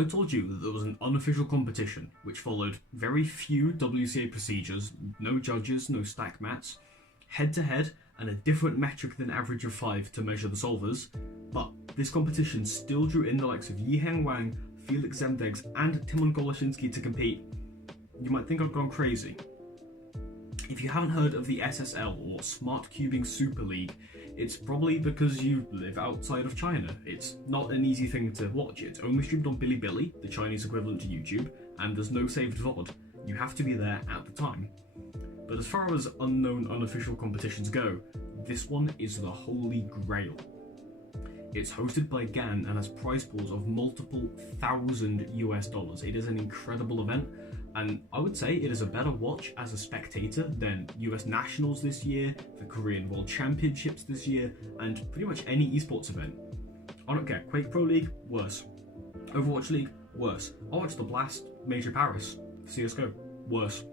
I told you that there was an unofficial competition which followed very few WCA procedures, no judges, no stack mats, head-to-head, and a different metric than average of 5 to measure the solvers, but this competition still drew in the likes of Yiheng Wang, Felix Zemdegs, and Timon Goloshinsky to compete. You might think I've gone crazy. If you haven't heard of the SSL or Smartcubing Super League, it's probably because you live outside of China. It's not an easy thing to watch. It's only streamed on Bilibili, the Chinese equivalent to YouTube, and there's no saved VOD. You have to be there at the time. But as far as unknown unofficial competitions go, this one is the holy grail. It's hosted by GAN and has prize pools of multiple thousand US dollars. It is an incredible event, and I would say it is a better watch as a spectator than US Nationals this year, the Korean World Championships this year, and pretty much any esports event. I don't care. Quake Pro League, worse. Overwatch League, worse. I watched the Blast Major Paris, CSGO, worse.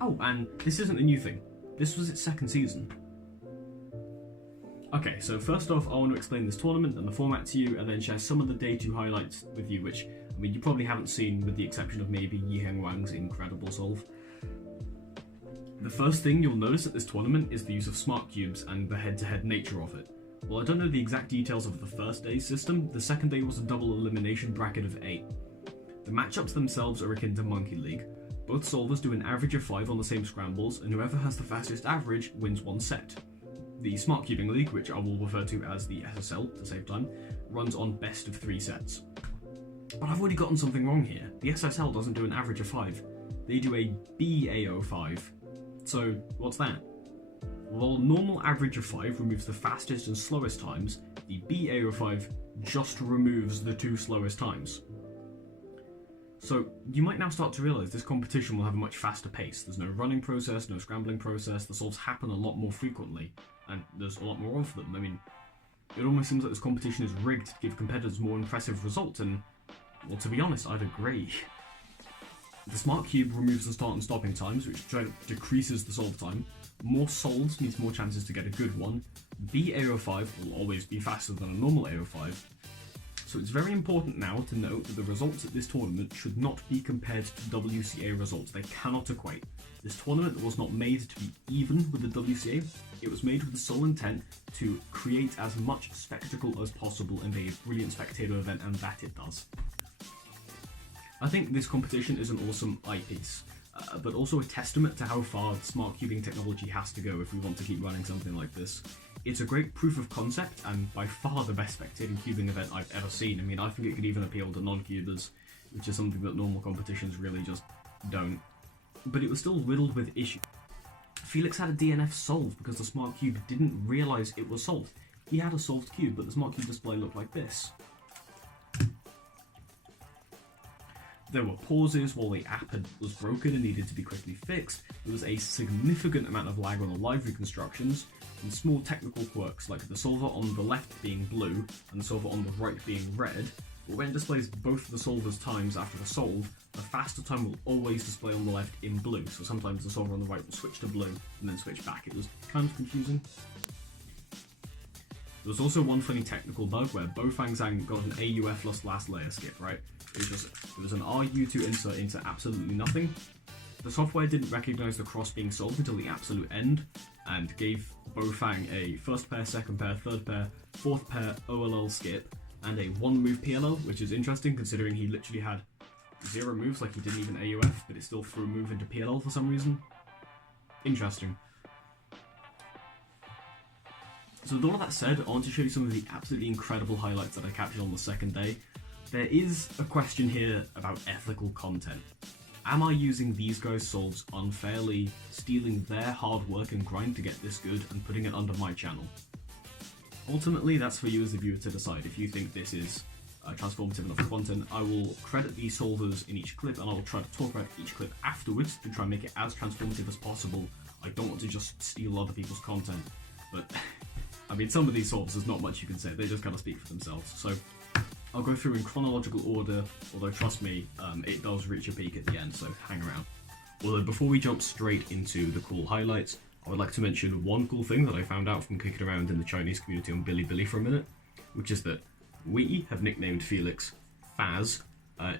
Oh, and this isn't a new thing. This was its second season. Okay, so first off, I want to explain this tournament and the format to you, and then share some of the day 2 highlights with you, which, I mean, you probably haven't seen with the exception of maybe Yiheng Wang's incredible solve. The first thing you'll notice at this tournament is the use of smart cubes and the head-to-head nature of it. While I don't know the exact details of the first day's system, the second day was a double elimination bracket of 8. The matchups themselves are akin to Monkey League. Both solvers do an average of 5 on the same scrambles, and whoever has the fastest average wins one set. The Smartcubing League, which I will refer to as the SSL to save time, runs on best of 3 sets. But I've already gotten something wrong here. The SSL doesn't do an average of 5. They do a BAO5. So, what's that? While a normal average of 5 removes the fastest and slowest times, the BAO5 just removes the 2 slowest times. So, you might now start to realise this competition will have a much faster pace. There's no running process, no scrambling process, the solves happen a lot more frequently, and there's a lot more of them. I mean, it almost seems like this competition is rigged to give competitors more impressive results, and, well, to be honest, I'd agree. The Smart Cube removes the start and stopping times, which decreases the solve time. More solves means more chances to get a good one. BAO5 will always be faster than a normal AO5. So it's very important now to note that the results at this tournament should not be compared to WCA results. They cannot equate. This tournament was not made to be even with the WCA. It was made with the sole intent to create as much spectacle as possible and be a brilliant spectator event, and that it does. I think this competition is an awesome eyepiece, but also a testament to how far smart cubing technology has to go if we want to keep running something like this. It's a great proof of concept, and by far the best spectating cubing event I've ever seen. I mean, I think it could even appeal to non-cubers, which is something that normal competitions really just don't. But it was still riddled with issues. Felix had a DNF solved because the smart cube didn't realise it was solved. He had a solved cube, but the smart cube display looked like this. There were pauses while the app was broken and needed to be quickly fixed. There was a significant amount of lag on the live reconstructions, and small technical quirks like the solver on the left being blue and the solver on the right being red. But when it displays both the solver's times after the solve, the faster time will always display on the left in blue, so sometimes the solver on the right will switch to blue and then switch back. It was kind of confusing. There was also one funny technical bug where Bo Fang Zhang got an AUF lost last layer skip, right? It was an RU to insert into absolutely nothing. The software didn't recognise the cross being solved until the absolute end, and gave Bo Fang a first pair, second pair, third pair, fourth pair OLL skip, and a 1 move PLL, which is interesting considering he literally had 0 moves, like he didn't even AUF, but it still threw a move into PLL for some reason. Interesting. So with all of that said, I want to show you some of the absolutely incredible highlights that I captured on the second day. There is a question here about ethical content. Am I using these guys' solves unfairly, stealing their hard work and grind to get this good, and putting it under my channel? Ultimately, that's for you as the viewer to decide. If you think this is transformative enough content, I will credit the solvers in each clip, and I will try to talk about each clip afterwards to try and make it as transformative as possible. I don't want to just steal other people's content, but I mean, some of these solves, there's not much you can say. They just kind of speak for themselves. So I'll go through in chronological order, although trust me, it does reach a peak at the end, so hang around. Although before we jump straight into the cool highlights, I would like to mention one cool thing that I found out from kicking around in the Chinese community on Bilibili for a minute, which is that we have nicknamed Felix Faz.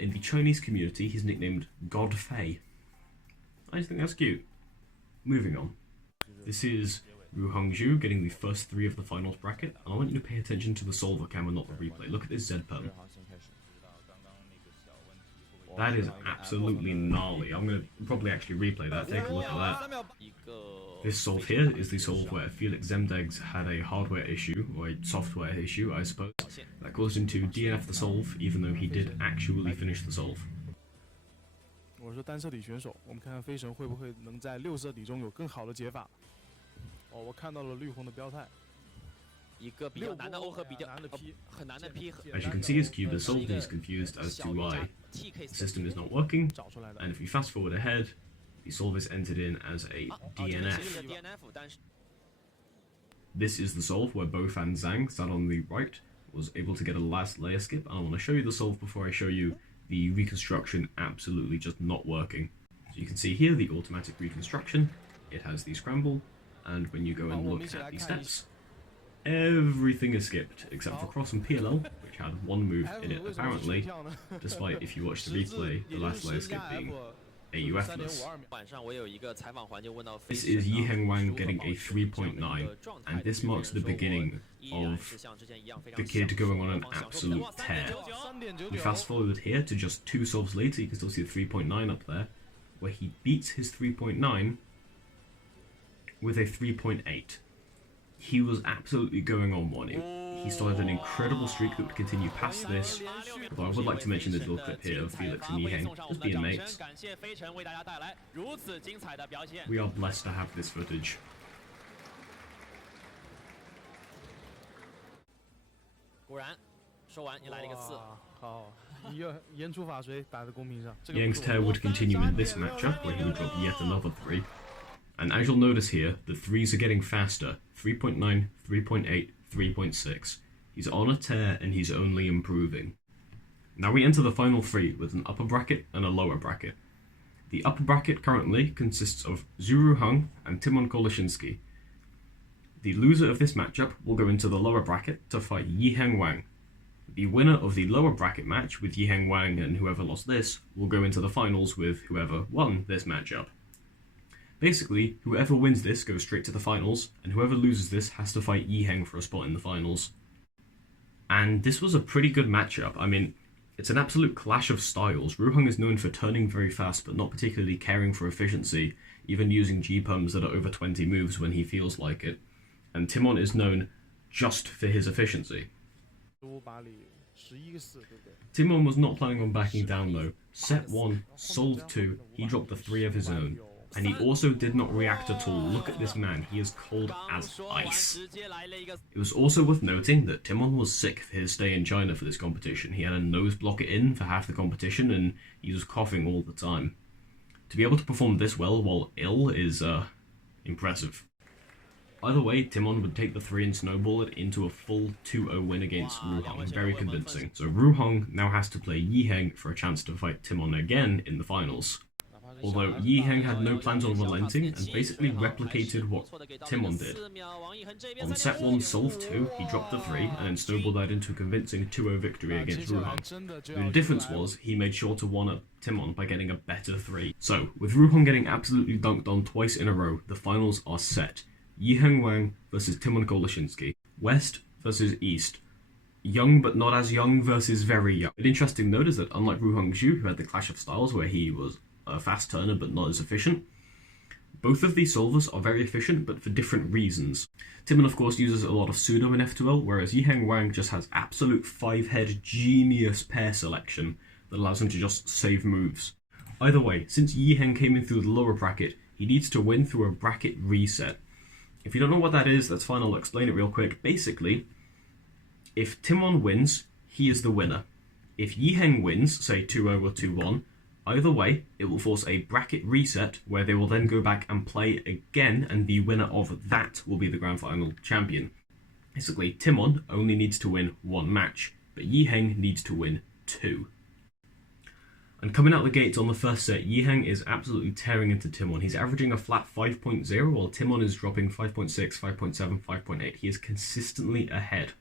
In the Chinese community, he's nicknamed God Fei. I just think that's cute. Moving on. This is Ru Hongzhu getting the first 3 of the finals bracket, and I want you to pay attention to the solver camera, not the replay. Look at this Z perm. That is absolutely gnarly. I'm going to probably actually replay that. Take a look at that. This solve here is the solve where Felix Zemdegs had a hardware issue, or a software issue, I suppose, that caused him to DNF the solve, even though he did actually finish the solve. 我说单色底选手，我们看看飞神会不会能在6色底中有更好的解法。哦，我看到了绿红的标态。 As you can see, his cube is solved and he's confused as to why the system is not working. And if we fast forward ahead, the solve is entered in as a DNF. This is the solve where Bofan Zhang, sat on the right, was able to get a last layer skip. And I want to show you the solve before I show you the reconstruction absolutely just not working. So you can see here the automatic reconstruction. It has the scramble, and when you go and look at the steps, everything is skipped except for cross and PLL, which had one move in it apparently, despite, if you watch the replay, the last layer skip being AUF-less. This is Yiheng Wang getting a 3.9, and this marks the beginning of the kid going on an absolute tear. We fast forward here to just 2 solves later, you can still see the 3.9 up there, where he beats his 3.9 with a 3.8. He was absolutely going on one. He started an incredible streak that would continue past this, although I would like to mention this little clip here of Felix and Yiheng just being mates. We are blessed to have this footage. Yang's tear would continue in this matchup, where he would drop yet another 3. And as you'll notice here, the 3s are getting faster. 3.9, 3.8, 3.6. He's on a tear and he's only improving. Now we enter the final 3 with an upper bracket and a lower bracket. The upper bracket currently consists of Zhu Ruheng and Timon Kolashinsky. The loser of this matchup will go into the lower bracket to fight Yiheng Wang. The winner of the lower bracket match with Yiheng Wang and whoever lost this will go into the finals with whoever won this matchup. Basically, whoever wins this goes straight to the finals, and whoever loses this has to fight Yiheng for a spot in the finals. And this was a pretty good matchup. I mean, it's an absolute clash of styles. Ruheng is known for turning very fast, but not particularly caring for efficiency, even using G-pumps that are over 20 moves when he feels like it. And Timon is known just for his efficiency. Timon was not planning on backing down though. Set 1, solve 2, he dropped the 3 of his own. And he also did not react at all. Look at this man, he is cold as ice. It was also worth noting that Timon was sick for his stay in China for this competition. He had a nose blocker in for half the competition and he was coughing all the time. To be able to perform this well while ill is impressive. Either way, Timon would take the 3 and snowball it into a full 2-0 win against Ruheng, very convincing. So Ruheng now has to play Yiheng for a chance to fight Timon again in the finals. Although Yiheng had no plans on relenting and basically replicated what Timon did. On set 1 solve 2, he dropped the 3 and then snowballed that into a convincing 2-0 victory against Ruheng. The difference was he made sure to one-up Timon by getting a better 3. So, with Ruheng getting absolutely dunked on twice in a row, the finals are set. Yiheng Wang versus Timon Kolashinsky. West versus East. Young but not as young versus very young. An interesting note is that unlike Ru Hongzhu, who had the clash of styles where he was a fast turner but not as efficient, both of these solvers are very efficient but for different reasons. Timon of course uses a lot of pseudo in F2L, whereas Yiheng Wang just has absolute 5-head genius pair selection that allows him to just save moves. Either way, since Yiheng came in through the lower bracket, he needs to win through a bracket reset. If you don't know what that is, that's fine, I'll explain it real quick. Basically, if Timon wins, he is the winner. If Yiheng wins, say 2-0 or 2-1, either way, it will force a bracket reset where they will then go back and play again, and the winner of that will be the grand final champion. Basically, Timon only needs to win 1 match, but Yiheng needs to win 2. And coming out the gates on the first set, Yiheng is absolutely tearing into Timon. He's averaging a flat 5.0, while Timon is dropping 5.6, 5.7, 5.8. He is consistently ahead.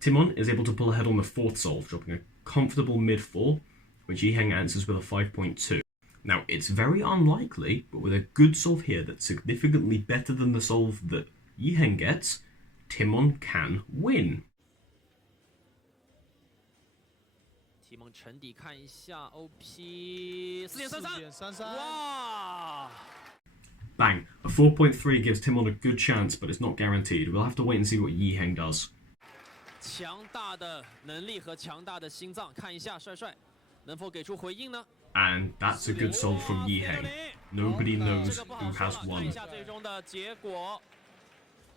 Timon is able to pull ahead on the 4th solve, dropping a comfortable mid-4, which Yiheng answers with a 5.2. Now, it's very unlikely, but with a good solve here that's significantly better than the solve that Yiheng gets, Timon can win. 提蒙沉底看一下 OP 4.33，哇！ Bang, a 4.3 gives Timon a good chance, but it's not guaranteed. We'll have to wait and see what Yiheng does. 强大的能力和强大的心脏，看一下帅帅能否给出回应呢？ And that's a good solve from Yiheng. Nobody knows who has 看 won. 一下最终的结果，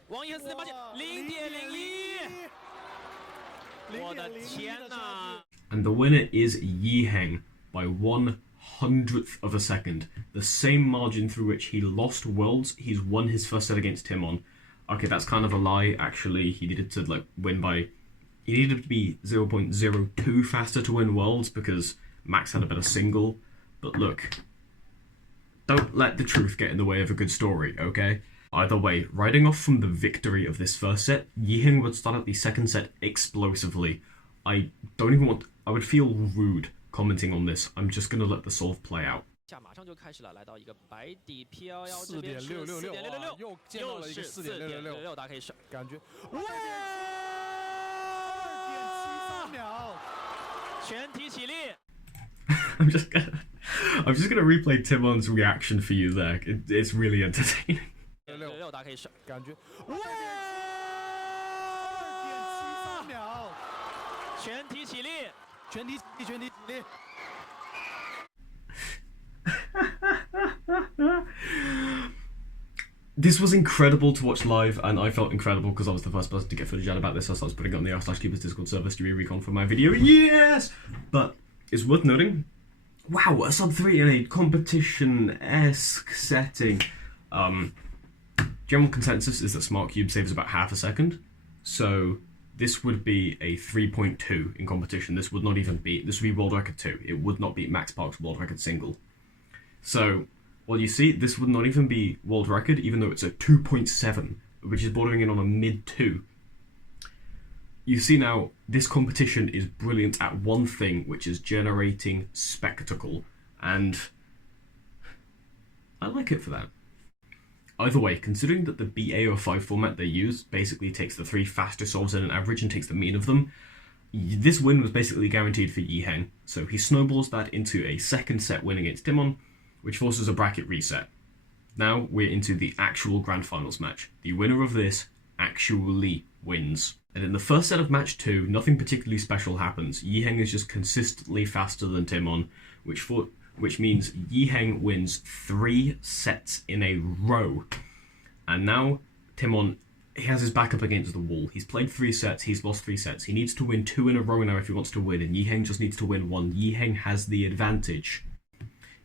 王一恒4.89，0.01，我的天哪！ And the winner is Yiheng by 1/100th of a second. The same margin through which he lost Worlds, he's won his first set against Timon. Okay, that's kind of a lie, actually. He needed to win by... He needed to be 0.02 faster to win Worlds because Max had a better single. But look, don't let the truth get in the way of a good story, okay? Either way, riding off from the victory of this first set, Yiheng would start out the second set explosively. I would feel rude commenting on this. I'm just gonna let the solve play out. 马上就开始了，来到一个白底飘摇，这边是4.666，又见到了一个4.666，大家可以上，感觉哇！2.73秒，全体起立。I'm just gonna replay Timon's reaction for you there. It's really entertaining. 6大家可以上，感觉哇！2.73秒，全体起立，全体起立。This was incredible to watch live, and I felt incredible because I was the first person to get footage out about this, so I was putting it on the r/cubers Discord server to re-recon for my video. Yes! But it's worth noting, wow, a sub-3 in a competition-esque setting. General consensus is that Smartcube saves about half a second, so this would be a 3.2 in competition. This would be world record 2. It would not beat Max Park's world record single. So, well, you see, this would not even be world record, even though it's a 2.7, which is bordering in on a mid-2. You see now, this competition is brilliant at one thing, which is generating spectacle, and I like it for that. Either way, considering that the BA05 format they use basically takes the 3 fastest solves in an average and takes the mean of them, this win was basically guaranteed for Yiheng, so he snowballs that into a second set win against Timon, which forces a bracket reset. Now we're into the actual Grand Finals match. The winner of this actually wins. And in the first set of match 2, nothing particularly special happens. Yiheng is just consistently faster than Timon, which means Yiheng wins 3 sets in a row. And now Timon, he has his back up against the wall. He's played 3 sets, he's lost 3 sets. He needs to win 2 in a row now if he wants to win, and Yiheng just needs to win 1. Yiheng has the advantage.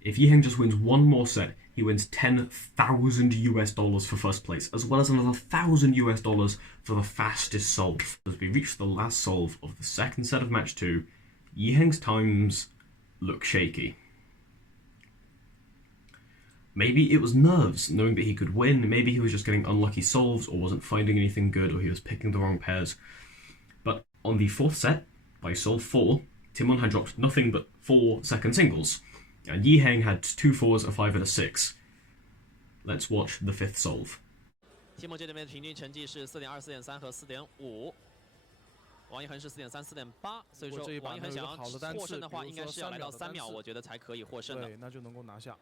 If Yiheng just wins 1 more set, he wins $10,000 for first place, as well as another $1,000 for the fastest solve. As we reach the last solve of the second set of match 2, Yiheng's times look shaky. Maybe it was nerves, knowing that he could win. Maybe he was just getting unlucky solves, or wasn't finding anything good, or he was picking the wrong pairs. But on the 4th set, by solve 4, Timon had dropped nothing but 4 second singles, and Yiheng had 2 4s, a 5 and a 6. Let's watch the 5th solve. Timon 这边的平均成绩是4.2、4.3和4.5。王一恒是4.3、4.8，所以说王一恒想要获胜的话，应该是要来到3秒，我觉得才可以获胜的。对，那就能够拿下。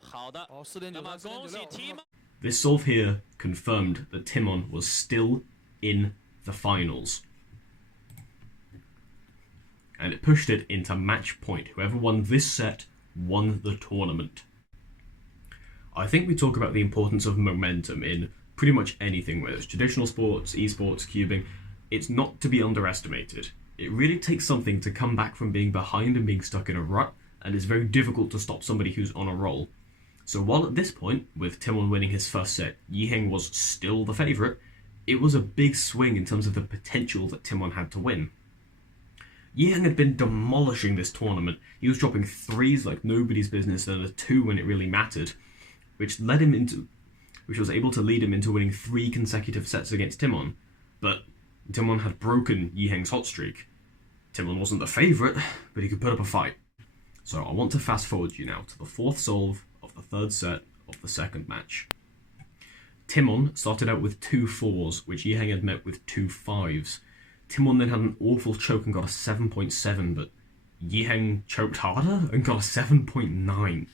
好的，那么恭喜 Timon。 This solve here confirmed that Timon was still in the finals. And it pushed it into match point. Whoever won this set won the tournament. I think we talk about the importance of momentum in pretty much anything, whether it's traditional sports, esports, cubing. It's not to be underestimated. It really takes something to come back from being behind and being stuck in a rut, and it's very difficult to stop somebody who's on a roll. So while at this point, with Timon winning his first set, Yiheng was still the favourite, it was a big swing in terms of the potential that Timon had to win. Yiheng had been demolishing this tournament. He was dropping 3s like nobody's business and a 2 when it really mattered, which was able to lead him into winning 3 consecutive sets against Timon. But Timon had broken Yiheng's hot streak. Timon wasn't the favourite, but he could put up a fight. So I want to fast forward you now to the 4th solve of the 3rd set of the 2nd match. Timon started out with 2 4s, which Yiheng had met with 2 5s. Timon then had an awful choke and got a 7.7, but Yiheng choked harder and got a 7.9.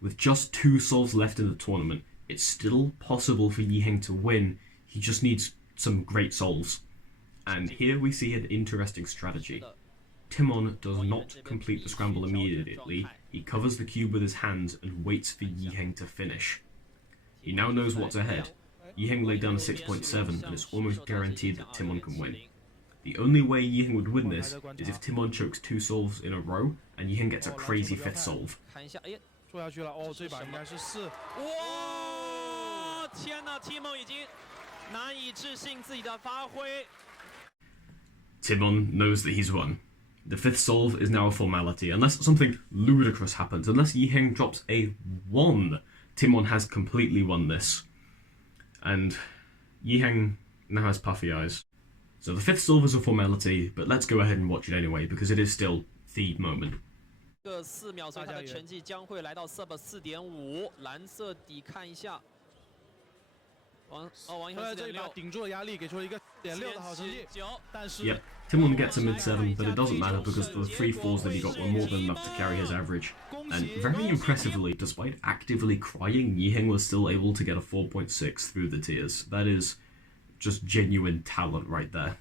With just 2 solves left in the tournament, it's still possible for Yiheng to win. He just needs some great solves. And here we see an interesting strategy. Timon does not complete the scramble immediately. He covers the cube with his hands and waits for Yiheng to finish. He now knows what's ahead. Yiheng laid down a 6.7 and it's almost guaranteed that Timon can win. The only way Yiheng would win this is if Timon chokes 2 solves in a row and Yiheng gets a crazy 5th solve. 做下去了哦，这把应该是4。哇！天哪 ，Timon 已经难以置信自己的发挥。Timon knows that he's won. The 5th solve is now a formality. Unless something ludicrous happens, unless Yiheng drops a 1, Timon has completely won this. And Yiheng now has puffy eyes. So the 5th solve is a formality, but let's go ahead and watch it anyway, because it is still the moment. 个4秒，所以他的成绩将会来到 sub 4.5。蓝色底看一下，王一恒4.6，顶住了压力，给出了一个4.6的好成绩。但是 Yep, Timon gets a mid-7, but it doesn't matter because the 3 4s that he got were more than enough to carry his average. And very impressively, despite actively crying, Yiheng was still able to get a 4.6 through the tears. That is just genuine talent right there.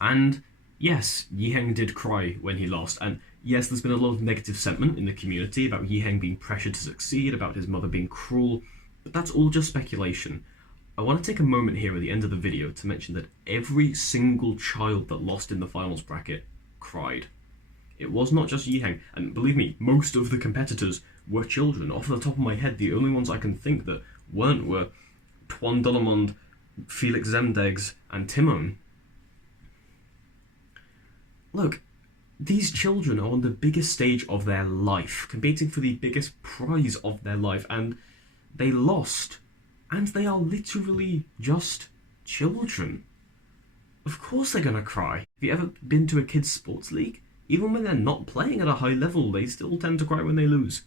And yes, Yiheng did cry when he lost, and yes, there's been a lot of negative sentiment in the community about Yiheng being pressured to succeed, about his mother being cruel, but that's all just speculation. I want to take a moment here at the end of the video to mention that every single child that lost in the finals bracket cried. It was not just Yiheng, and believe me, most of the competitors were children. Off the top of my head, the only ones I can think that weren't were Tuan Donomond, Felix Zemdegs, and Timon. Look, these children are on the biggest stage of their life, competing for the biggest prize of their life, and they lost. And they are literally just children. Of course they're gonna cry. Have you ever been to a kids' sports league? Even when they're not playing at a high level, they still tend to cry when they lose.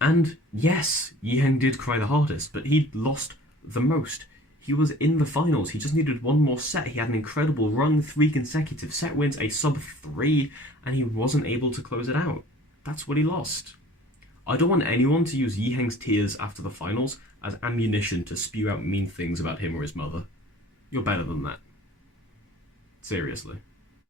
And yes, Yiheng did cry the hardest, but he lost the most. He was in the finals, he just needed 1 more set, he had an incredible run, 3 consecutive set wins, a sub 3, and he wasn't able to close it out. That's what he lost. I don't want anyone to use Yiheng's tears after the finals as ammunition to spew out mean things about him or his mother. You're better than that. Seriously.